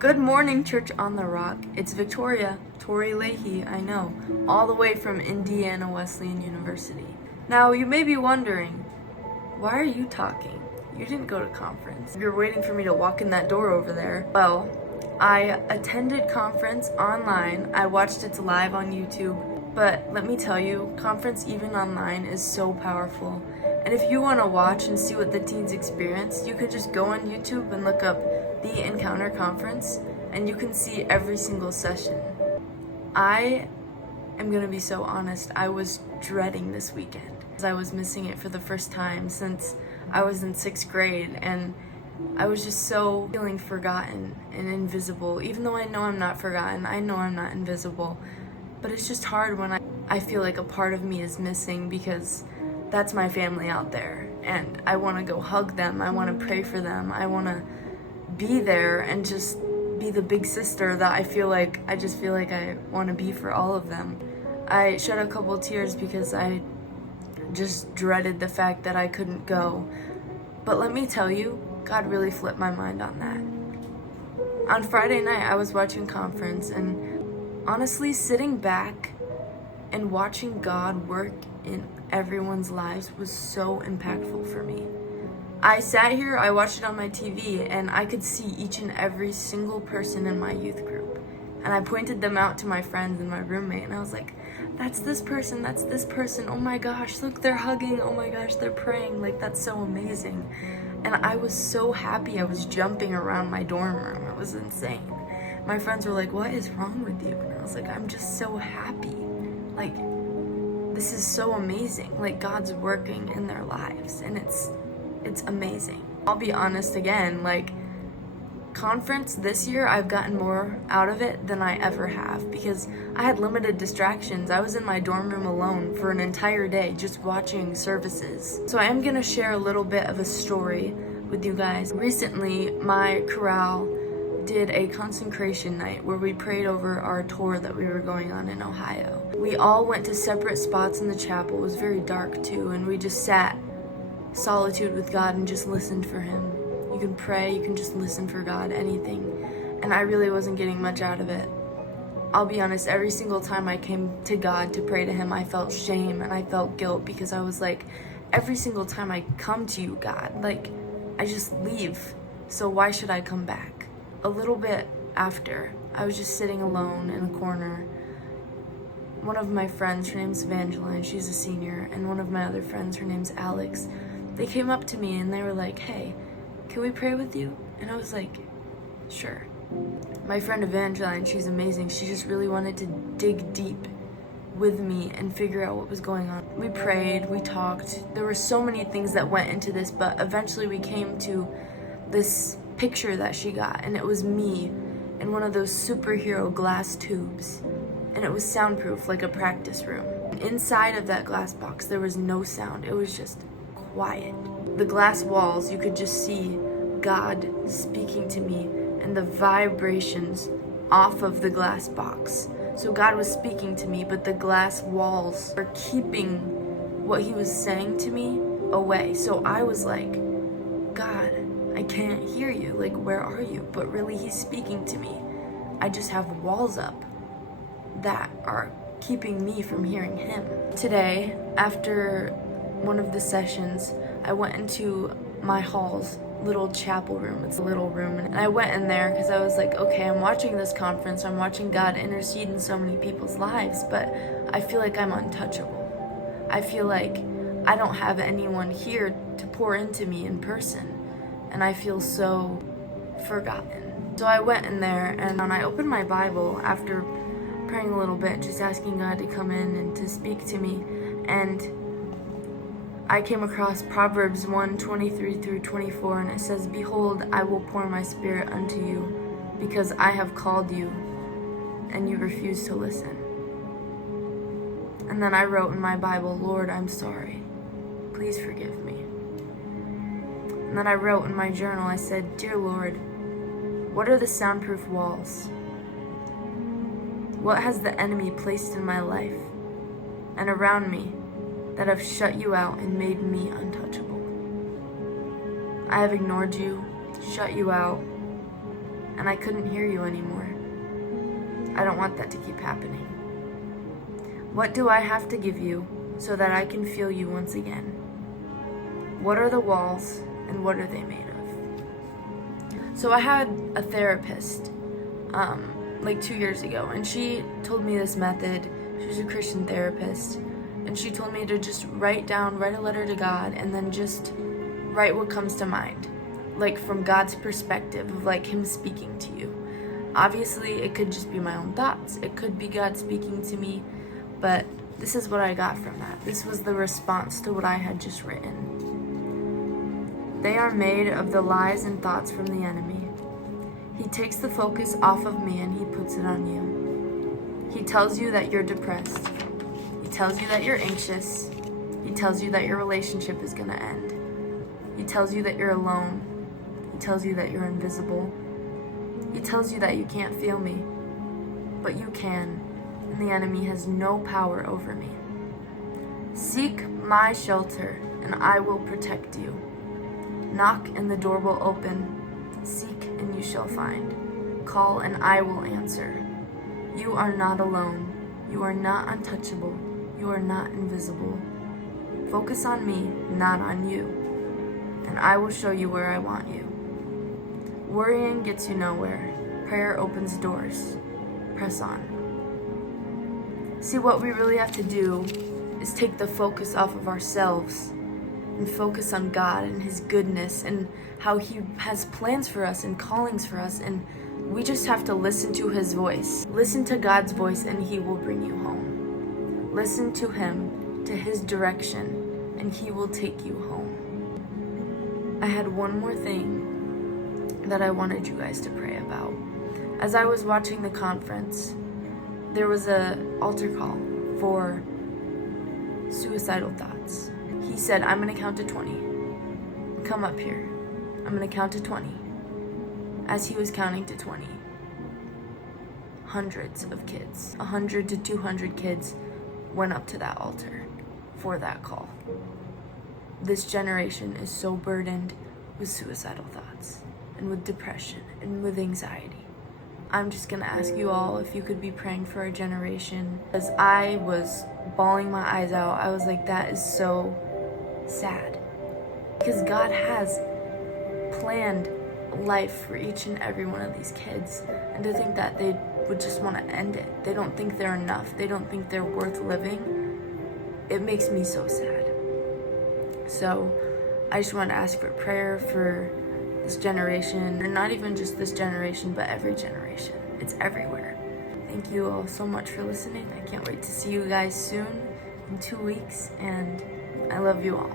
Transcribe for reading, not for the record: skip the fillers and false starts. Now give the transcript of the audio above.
Good morning, Church on the Rock. It's Victoria, Tori Leahy, I know, all the way from Indiana Wesleyan University. Now, you may be wondering, why are you talking? You didn't go to conference. You're waiting for me to walk in that door over there. Well, I attended conference online. I watched it live on YouTube. But let me tell you, conference even online is so powerful. And if you want to watch and see what the teens experienced, you could just go on YouTube and look up the Encounter Conference, and you can see every single session. I am going to be so honest, I was dreading this weekend. I was missing it for the first time since I was in 6th grade, and I was just so feeling forgotten and invisible. Even though I know I'm not forgotten, I know I'm not invisible. But it's just hard when I feel like a part of me is missing, because that's my family out there. And I want to go hug them. I want to pray for them. I want to be there and just be the big sister that I just feel like I want to be for all of them. I shed a couple tears because I just dreaded the fact that I couldn't go. But let me tell you, God really flipped my mind on that. On Friday night, I was watching conference, and honestly, sitting back and watching God work in everyone's lives was so impactful for me. I sat here, I watched it on my TV, and I could see each and every single person in my youth group. And I pointed them out to my friends and my roommate, and I was like, that's this person, oh my gosh, look, they're hugging, oh my gosh, they're praying, like, that's so amazing. And I was so happy. I was jumping around my dorm room. It was insane. My friends were like, what is wrong with you? And I was like, I'm just so happy. Like, this is so amazing. Like, God's working in their lives, and it's amazing. I'll be honest again, like, conference this year, I've gotten more out of it than I ever have, because I had limited distractions. I was in my dorm room alone for an entire day just watching services. So I am gonna share a little bit of a story with you guys. Recently, my chorale did a consecration night where we prayed over our tour that we were going on in Ohio. We all went to separate spots in the chapel. It was very dark too, and we just sat solitude with God and just listened for Him. You can pray, you can just listen for God, anything. And I really wasn't getting much out of it. I'll be honest, every single time I came to God to pray to Him, I felt shame and I felt guilt, because I was like, every single time I come to you, God, like, I just leave. So why should I come back? A little bit after, I was just sitting alone in a corner. One of my friends, her name's Evangeline, she's a senior, and one of my other friends, her name's Alex, they came up to me and they were like, hey, can we pray with you? And I was like, sure. My friend Evangeline, she's amazing. She just really wanted to dig deep with me and figure out what was going on. We prayed, we talked. There were so many things that went into this, but eventually we came to this picture that she got, and it was me in one of those superhero glass tubes, and it was soundproof, like a practice room. Inside of that glass box, there was no sound. It was just quiet. The glass walls, you could just see God speaking to me and the vibrations off of the glass box. So God was speaking to me, but the glass walls were keeping what He was saying to me away. So I was like, God, I can't hear you. Like, where are you? But really, He's speaking to me. I just have walls up that are keeping me from hearing Him. Today, after one of the sessions, I went into my hall's little chapel room. It's a little room, and I went in there because I was like, okay, I'm watching this conference, I'm watching God intercede in so many people's lives, but I feel like I'm untouchable. I feel like I don't have anyone here to pour into me in person, and I feel so forgotten. So I went in there, and when I opened my Bible after praying a little bit, just asking God to come in and to speak to me, and I came across Proverbs 1:23 through 24, and it says, behold, I will pour my spirit unto you, because I have called you, and you refuse to listen. And then I wrote in my Bible, Lord, I'm sorry. Please forgive me. And then I wrote in my journal, I said, dear Lord, what are the soundproof walls? What has the enemy placed in my life and around me that have shut you out and made me untouchable? I have ignored you, shut you out, and I couldn't hear you anymore. I don't want that to keep happening. What do I have to give you so that I can feel you once again? What are the walls and what are they made of? So I had a therapist like 2 years ago, and she told me this method. She was a Christian therapist, and she told me to just write a letter to God, and then just write what comes to mind, like from God's perspective of like Him speaking to you. Obviously, it could just be my own thoughts. It could be God speaking to me, but this is what I got from that. This was the response to what I had just written. They are made of the lies and thoughts from the enemy. He takes the focus off of me and he puts it on you. He tells you that you're depressed. He tells you that you're anxious. He tells you that your relationship is going to end. He tells you that you're alone. He tells you that you're invisible. He tells you that you can't feel me, but you can, and the enemy has no power over me. Seek my shelter, and I will protect you. Knock, and the door will open. Seek, and you shall find. Call, and I will answer. You are not alone. You are not untouchable. You are not invisible. Focus on me, not on you, and I will show you where I want you. Worrying gets you nowhere. Prayer opens doors. Press on. See, what we really have to do is take the focus off of ourselves and focus on God and His goodness and how He has plans for us and callings for us, and we just have to listen to His voice. Listen to God's voice and He will bring you home. Listen to Him, to His direction, and He will take you home. I had one more thing that I wanted you guys to pray about. As I was watching the conference, there was an altar call for suicidal thoughts. He said, I'm going to count to 20. Come up here. I'm going to count to 20. As he was counting to 20, hundreds of kids, 100 to 200 kids went up to that altar for that call. This generation is so burdened with suicidal thoughts and with depression and with anxiety. I'm just going to ask you all if you could be praying for our generation. As I was bawling my eyes out, I was like, that is so sad. Because God has planned life for each and every one of these kids. And to think that they would just want to end it. They don't think they're enough. They don't think they're worth living. It makes me so sad. So I just want to ask for prayer for this generation, and not even just this generation, but every generation. It's everywhere. Thank you all so much for listening. I can't wait to see you guys soon in 2 weeks, and I love you all.